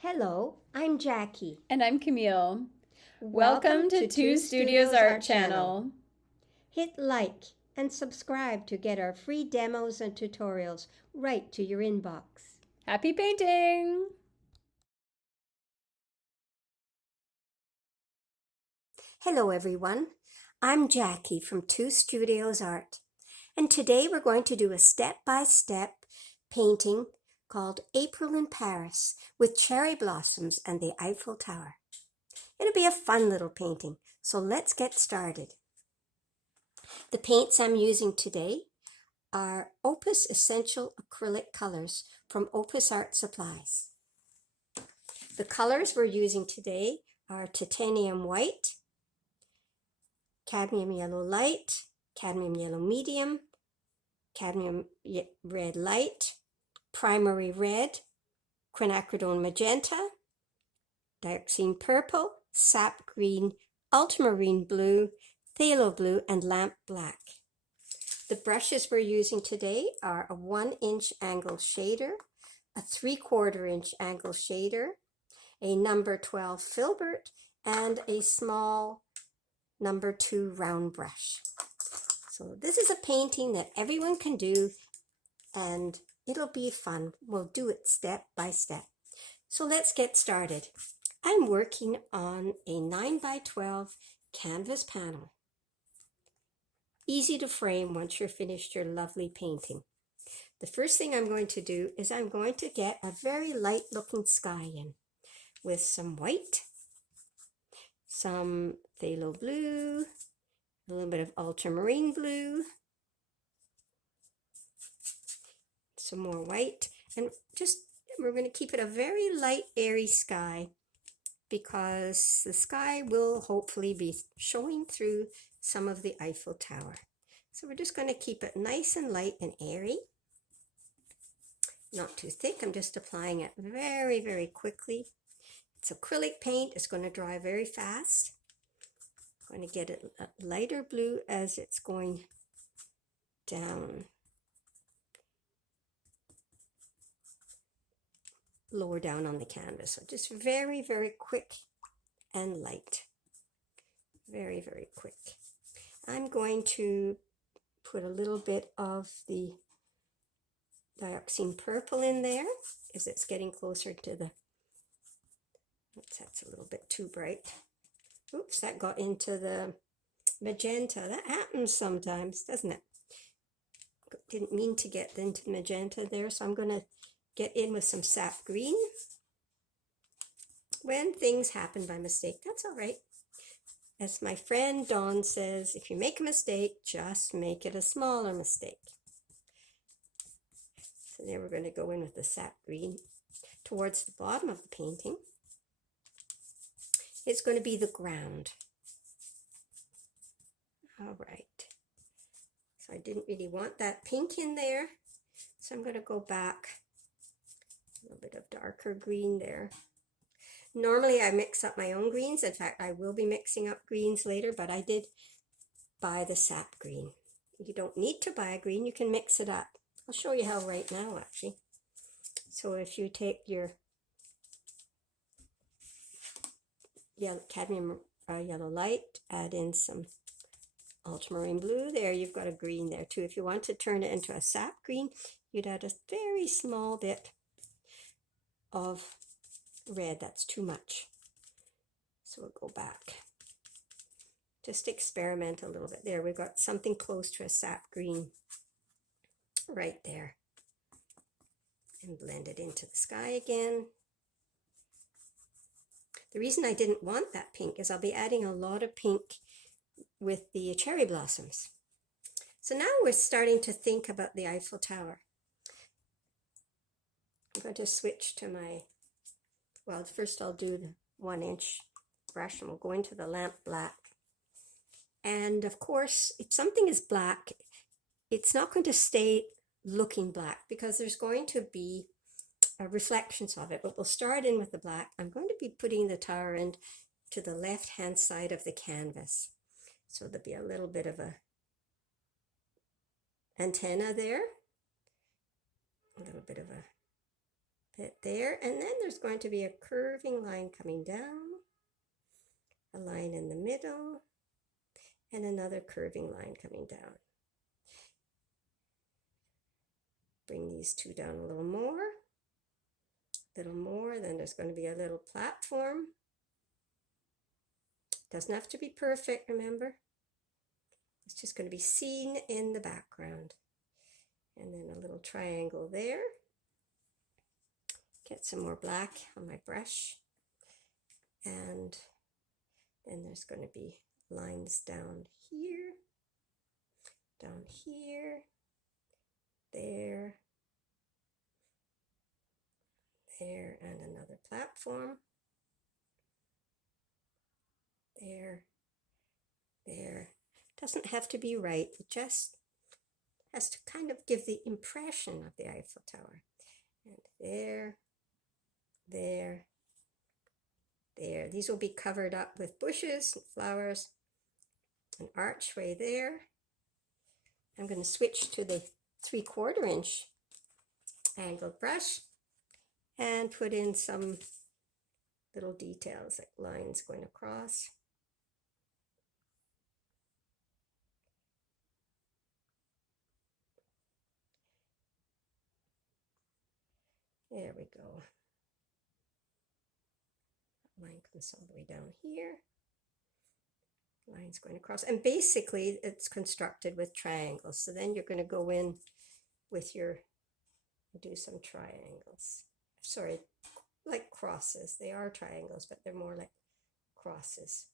Hello, I'm Jackie. And I'm Camille. Welcome Welcome to to Two Studios Art Channel. Hit like and subscribe to get our free demos and tutorials right to your inbox. Happy painting! Hello, everyone. I'm Jackie from Two Studios Art, and today we're going to do a step-by-step painting called April in Paris with cherry blossoms and the Eiffel Tower. It'll be a fun little painting, so let's get started. The paints I'm using today are Opus Essential Acrylic Colors from Opus Art Supplies. The colors we're using today are Titanium White, Cadmium Yellow Light, Cadmium Yellow Medium, Cadmium Red Light, Primary Red, Quinacridone Magenta, Dioxazine Purple, Sap Green, Ultramarine Blue, Phthalo Blue, and Lamp Black. The brushes we're using today are a 1-inch angle shader, a 3/4 inch angle shader, a number 12 filbert, and a small number 2 round brush. So this is a painting that everyone can do, and it'll be fun. We'll do it step by step. So let's get started. I'm working on a 9x12 canvas panel. Easy to frame once you're finished your lovely painting. The first thing I'm going to do is I'm going to get a very light looking sky in with some white, some phthalo blue, a little bit of ultramarine blue, some more white, and we're going to keep it a very light airy sky because the sky will hopefully be showing through some of the Eiffel Tower. So we're just going to keep it nice and light and airy. Not too thick. I'm just applying it very, very quickly. It's acrylic paint. It's going to dry very fast. I'm going to get it a lighter blue as it's going down. Lower down on the canvas. So just very, very quick and light. Very, very quick. I'm going to put a little bit of the Dioxazine Purple in there as it's getting closer to the, oops, that's a little bit too bright. Oops, that got into the magenta. That happens sometimes, doesn't it? Didn't mean to get into magenta there, so I'm going to get in with some sap green. When things happen by mistake, that's all right. As my friend Dawn says, if you make a mistake, just make it a smaller mistake. So there we're going to go in with the sap green towards the bottom of the painting. It's going to be the ground. All right. So I didn't really want that pink in there, so I'm going to go back a little bit of darker green there. Normally I mix up my own greens. In fact, I will be mixing up greens later, but I did buy the sap green. You don't need to buy a green, you can mix it up. I'll show you how right now, actually. So if you take your cadmium yellow light, add in some ultramarine blue, there you've got a green there too. If you want to turn it into a sap green, you'd add a very small bit of red. That's too much. So we'll go back. Just experiment a little bit. There, we've got something close to a sap green right there. And blend it into the sky again. The reason I didn't want that pink is I'll be adding a lot of pink with the cherry blossoms. So now we're starting to think about the Eiffel Tower. I'm going to switch to my, well, first I'll do the 1-inch brush and we'll go into the lamp black. And of course, if something is black, it's not going to stay looking black because there's going to be reflections of it, but we'll start in with the black. I'm going to be putting the tower in to the left hand side of the canvas. So there'll be a little bit of a antenna there, a little bit of a bit there, and then there's going to be a curving line coming down, a line in the middle, and another curving line coming down. Bring these two down a little more, then there's going to be a little platform. Doesn't have to be perfect, remember? It's just going to be seen in the background. And then a little triangle there. Get some more black on my brush. And then there's going to be lines down here, there, and another platform. There. Doesn't have to be right. It just has to kind of give the impression of the Eiffel Tower. And there. These will be covered up with bushes and flowers. An archway there. I'm going to switch to the 3/4 inch angled brush and put in some little details like lines going across. There we go. Line comes all the way down here. Lines going across. And basically it's constructed with triangles. So then you're going to go in with do some triangles. Sorry, like crosses. They are triangles, but they're more like crosses.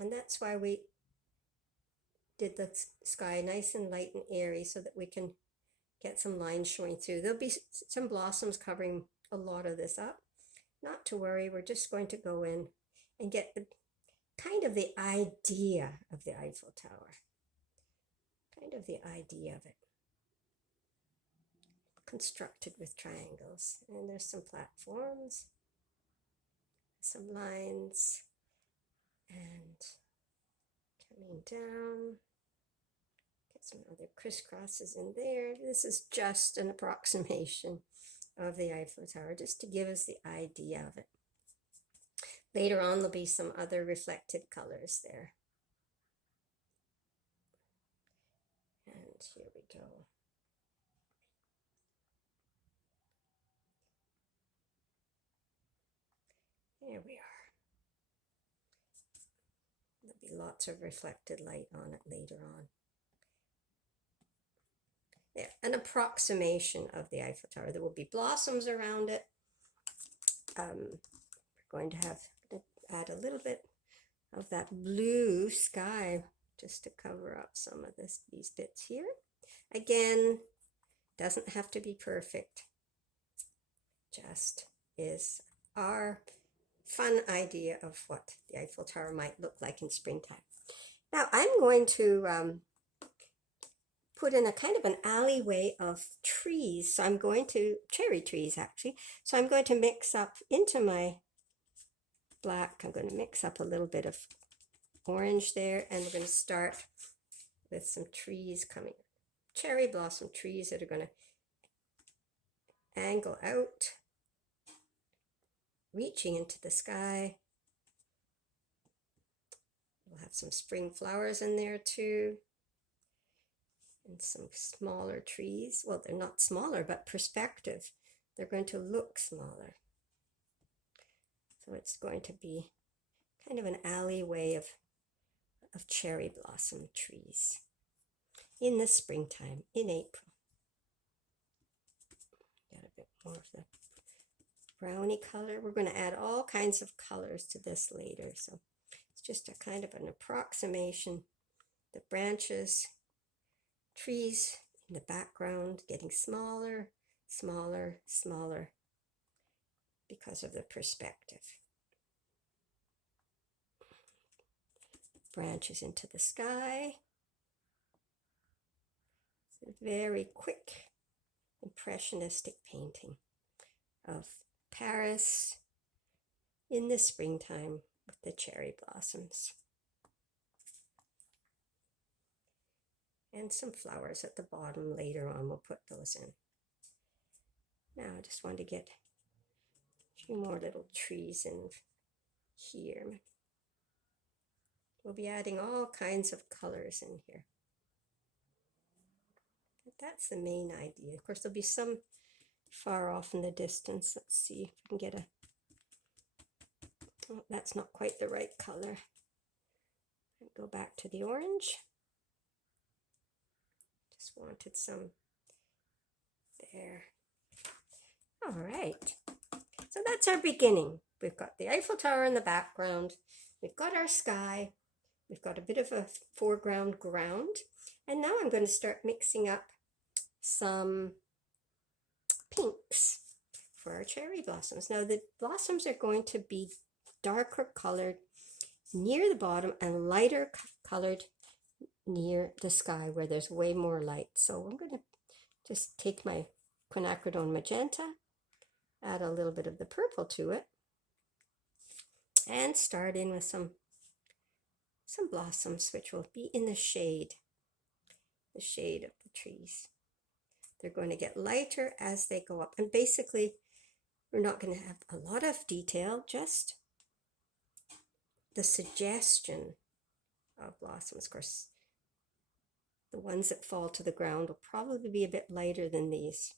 And that's why we did the sky nice and light and airy so that we can get some lines showing through. There'll be some blossoms covering a lot of this up. Not to worry, we're just going to go in and get the kind of the idea of the Eiffel Tower. Kind of the idea of it. Constructed with triangles. And there's some platforms, some lines, and coming down. Get some other crisscrosses in there. This is just an approximation of the Eiffel Tower, just to give us the idea of it. Later on, there'll be some other reflected colors there. And here we go. There we are. There'll be lots of reflected light on it later on. There, an approximation of the Eiffel Tower. There will be blossoms around it. We're going to add a little bit of that blue sky just to cover up some of these bits here. Again, doesn't have to be perfect. Just is our fun idea of what the Eiffel Tower might look like in springtime. Now I'm going to put in a kind of an alleyway of trees. So I'm going to, cherry trees actually. So I'm going to mix up into my black, I'm going to mix up a little bit of orange there, and we're going to start with some trees coming, cherry blossom trees that are going to angle out, reaching into the sky. We'll have some spring flowers in there too. And some smaller trees. Well, they're not smaller, but perspective. They're going to look smaller. So it's going to be kind of an alleyway of cherry blossom trees in the springtime, in April. Got a bit more of the brownie color. We're going to add all kinds of colors to this later. So it's just a kind of an approximation. The branches, trees in the background getting smaller, smaller, smaller because of the perspective. Branches into the sky. It's a very quick impressionistic painting of Paris in the springtime with the cherry blossoms. And some flowers at the bottom. Later on we'll put those in. Now I just want to get a few more little trees in here. We'll be adding all kinds of colors in here. But that's the main idea. Of course, there'll be some far off in the distance. Let's see if we can get a... Oh, that's not quite the right color. Go back to the orange. Just wanted some there. All right. So that's our beginning. We've got the Eiffel Tower in the background. We've got our sky. We've got a bit of a foreground ground. And now I'm going to start mixing up some pinks for our cherry blossoms. Now the blossoms are going to be darker colored near the bottom and lighter colored near the sky where there's way more light. So I'm going to just take my quinacridone magenta, add a little bit of the purple to it, and start in with some blossoms which will be in the shade of the trees. They're going to get lighter as they go up, and basically we're not going to have a lot of detail, just the suggestion of blossoms. Of course, the ones that fall to the ground will probably be a bit lighter than these.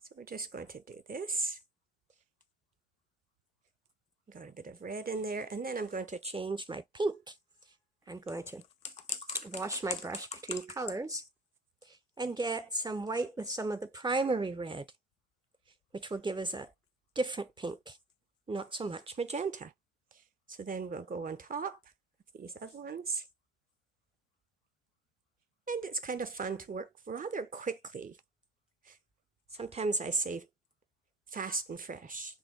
So we're just going to do this. Got a bit of red in there, and then I'm going to change my pink. I'm going to wash my brush between colors and get some white with some of the primary red, which will give us a different pink, not so much magenta. So then we'll go on top of these other ones. And it's kind of fun to work rather quickly. Sometimes I say fast and fresh.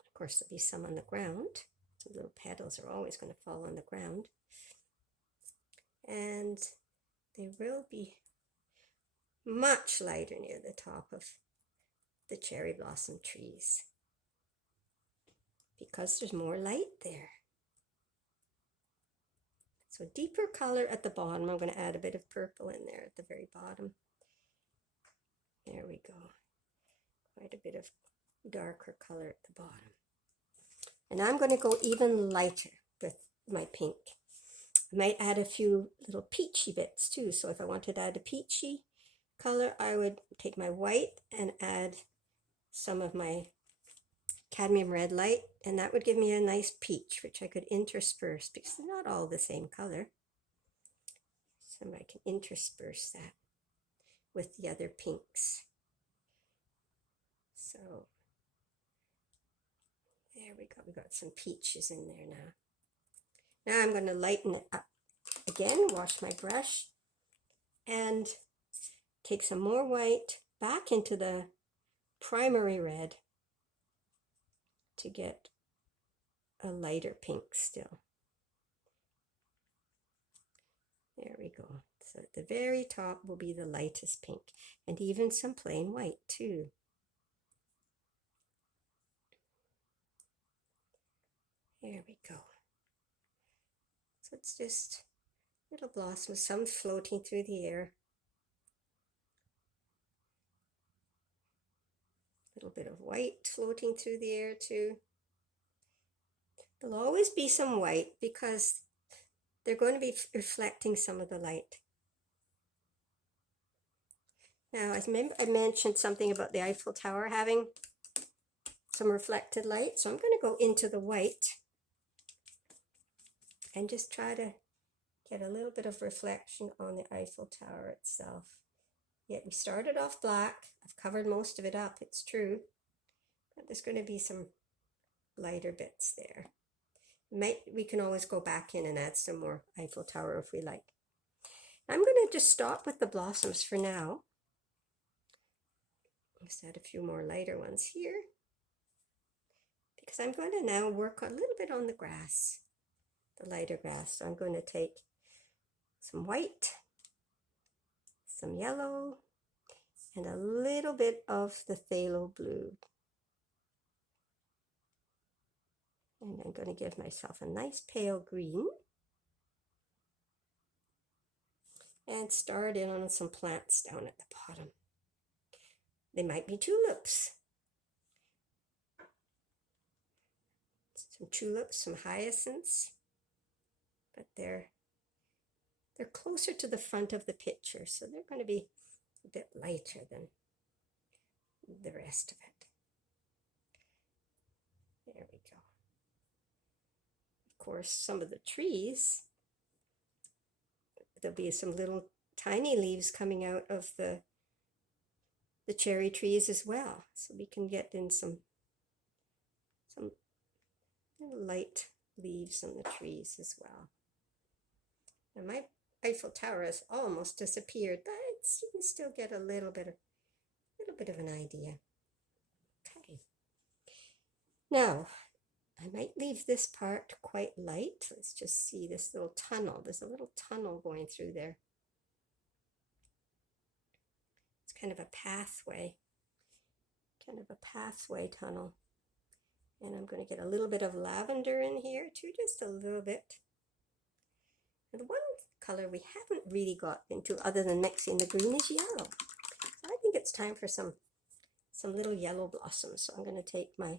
Of course, there'll be some on the ground. The little petals are always going to fall on the ground. And they will be much lighter near the top of the cherry blossom trees because there's more light there. So deeper color at the bottom. I'm going to add a bit of purple in there at the very bottom. There we go. Quite a bit of darker color at the bottom. And I'm going to go even lighter with my pink. I might add a few little peachy bits too. So if I wanted to add a peachy color, I would take my white and add some of my cadmium red light, and that would give me a nice peach, which I could intersperse because they're not all the same color. So I can intersperse that with the other pinks. So there we go. We got some peaches in there now. Now I'm going to lighten it up again, wash my brush, and take some more white back into the primary red to get a lighter pink still. There we go. So at the very top will be the lightest pink, and even some plain white too. There we go. So it's just little blossoms, some floating through the air. A little bit of white floating through the air too. There'll always be some white because they're going to be reflecting some of the light. Now, I mentioned something about the Eiffel Tower having some reflected light, so I'm going to go into the white and just try to get a little bit of reflection on the Eiffel Tower itself. Yet we started off black. I've covered most of it up, it's true, but there's going to be some lighter bits there. We can always go back in and add some more Eiffel Tower if we like. I'm going to just stop with the blossoms for now. Just add a few more lighter ones here, because I'm going to now work a little bit on the grass, the lighter grass. So I'm going to take some white, some yellow, and a little bit of the phthalo blue. And I'm going to give myself a nice pale green and start in on some plants down at the bottom. They might be tulips. Some tulips, some hyacinths, but they're closer to the front of the picture, so they're going to be a bit lighter than the rest of it. There we go. Of course, some of the trees, there'll be some little tiny leaves coming out of the cherry trees as well, so we can get in some light leaves on the trees as well. Now my Eiffel Tower has almost disappeared, but you can still get a little bit of an idea. Okay. Now, I might leave this part quite light. Let's just see this little tunnel. There's a little tunnel going through there. It's kind of a pathway tunnel. And I'm going to get a little bit of lavender in here too, just a little bit. And one color we haven't really got into other than mixing the green is yellow. So I think it's time for some little yellow blossoms. So I'm going to take my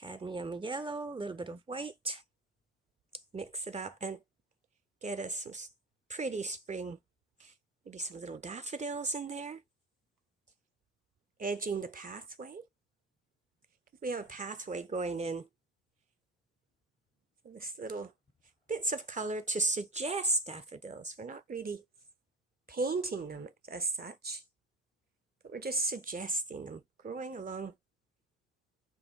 cadmium yellow, a little bit of white, mix it up and get us some pretty spring, maybe some little daffodils in there, edging the pathway. We have a pathway going in. So this little bits of color to suggest daffodils. We're not really painting them as such, but we're just suggesting them, growing along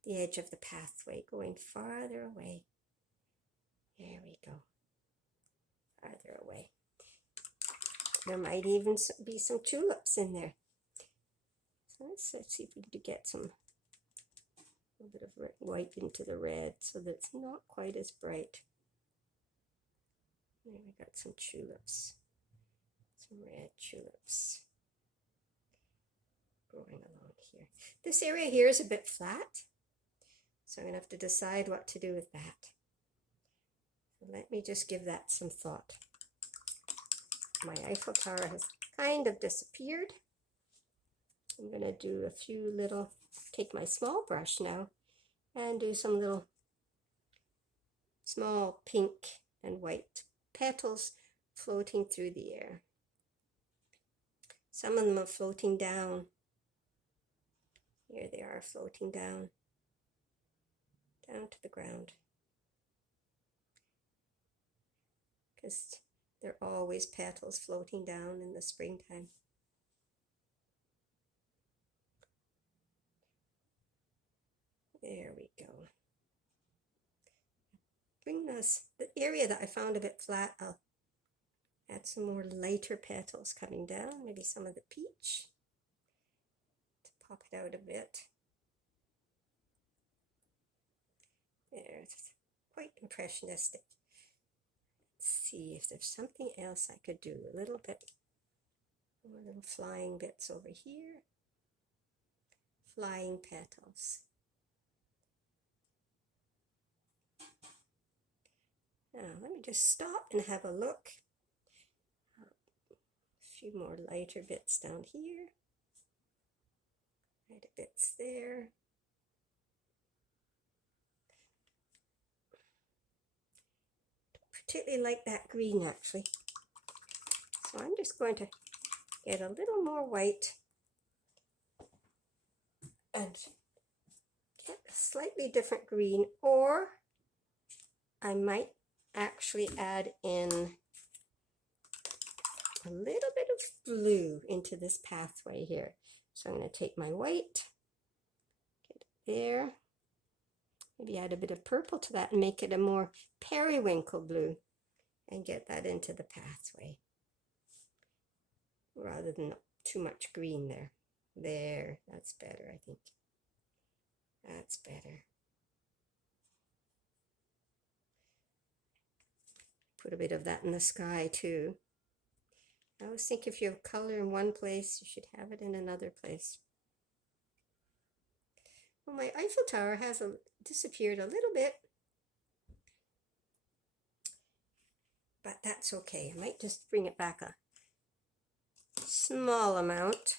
the edge of the pathway, going farther away. There we go. Farther away. There might even be some tulips in there. So let's see if we can get a little bit of white into the red so that it's not quite as bright. There we got some tulips, some red tulips growing along here. This area here is a bit flat, so I'm going to have to decide what to do with that. So let me just give that some thought. My Eiffel Tower has kind of disappeared. I'm going to do a few little, take my small brush now and do some little small pink and white petals floating through the air. Some of them are floating down. Here they are floating down to the ground. Because they're always petals floating down in the springtime. There we go. Bring the area that I found a bit flat, I'll add some more lighter petals coming down, maybe some of the peach to pop it out a bit. There, it's quite impressionistic. Let's see if there's something else I could do. A little bit more little flying bits over here. Flying petals. Now, let me just stop and have a look. A few more lighter bits down here. Lighter bits there. Particularly like that green, actually. So I'm just going to get a little more white and get a slightly different green, or I might actually add in a little bit of blue into this pathway here. So I'm going to take my white, get it there, maybe add a bit of purple to that and make it a more periwinkle blue and get that into the pathway rather than too much green there. There, that's better, I think. That's better. Put a bit of that in the sky too. I always think if you have color in one place, you should have it in another place. Well, my Eiffel Tower has disappeared a little bit, but that's okay. I might just bring it back a small amount.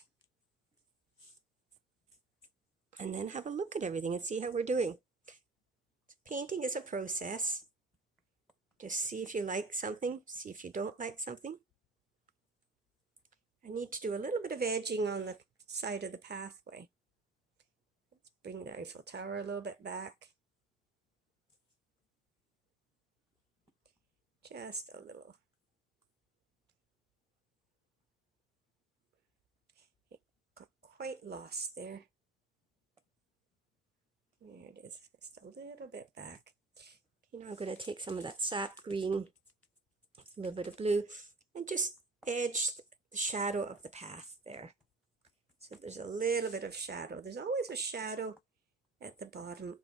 and then have a look at everything and see how we're doing. Painting is a process. Just see if you like something, see if you don't like something. I need to do a little bit of edging on the side of the pathway. Let's bring the Eiffel Tower a little bit back. Just a little. It got quite lost there. There it is, just a little bit back. Okay, now I'm going to take some of that sap green, a little bit of blue, and just edge the shadow of the path there. So there's a little bit of shadow. There's always a shadow at the bottom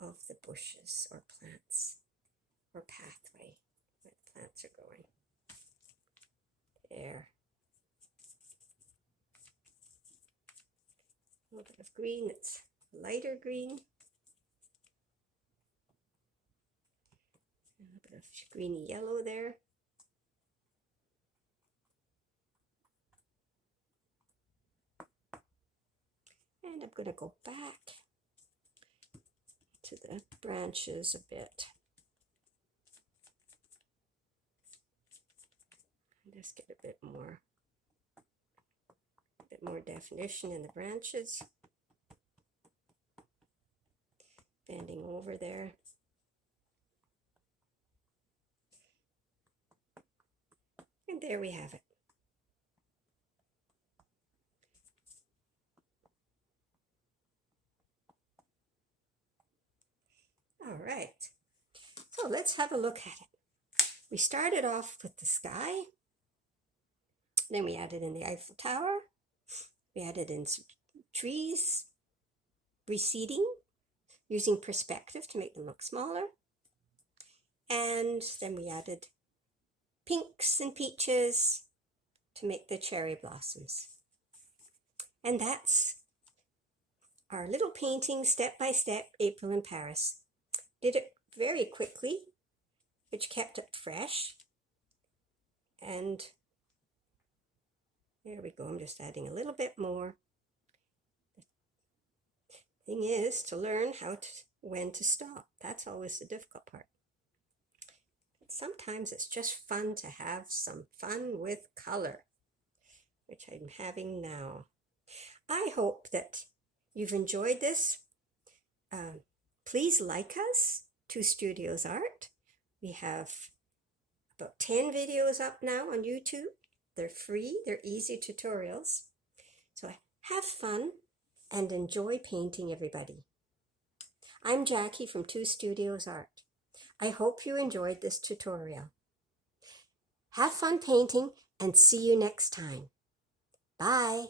of the bushes or plants or pathway where the plants are going. There. A little bit of green that's lighter green. A little bit of greeny yellow there. And I'm going to go back to the branches a bit. And just get a bit more definition in the branches. Bending over there. And there we have it. All right, so let's have a look at it. We started off with the sky, then we added in the Eiffel Tower, we added in some trees receding, using perspective to make them look smaller, and then we added pinks and peaches to make the cherry blossoms. And that's our little painting, step by step, April in Paris. Did it very quickly, which kept it fresh. And there we go. I'm just adding a little bit more. The thing is to learn when to stop. That's always the difficult part. But sometimes it's just fun to have some fun with color, which I'm having now. I hope that you've enjoyed this. Please like us, Two Studios Art. We have about 10 videos up now on YouTube. They're free, they're easy tutorials. So have fun and enjoy painting, everybody. I'm Jackie from Two Studios Art. I hope you enjoyed this tutorial. Have fun painting and see you next time. Bye.